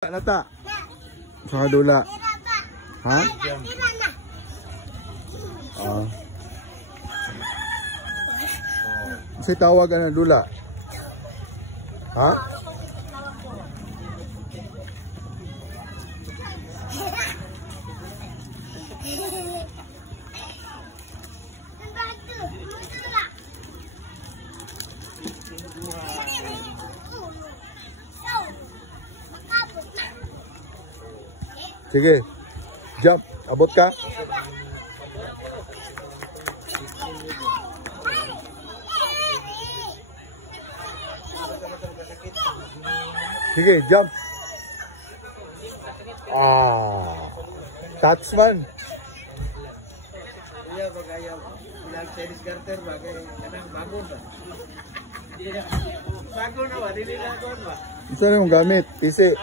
Lata. Sa dula. Ha? Ah. Kasi tawag na dula. Ha? Sige. Jump. Abot ka. Sige, jump. Ah. Touch man. Iya, bagay bilang Chinese garter bagay kanang bago na. Bago na ba? Dili na doon ba? Isa na yung gamit. Isi.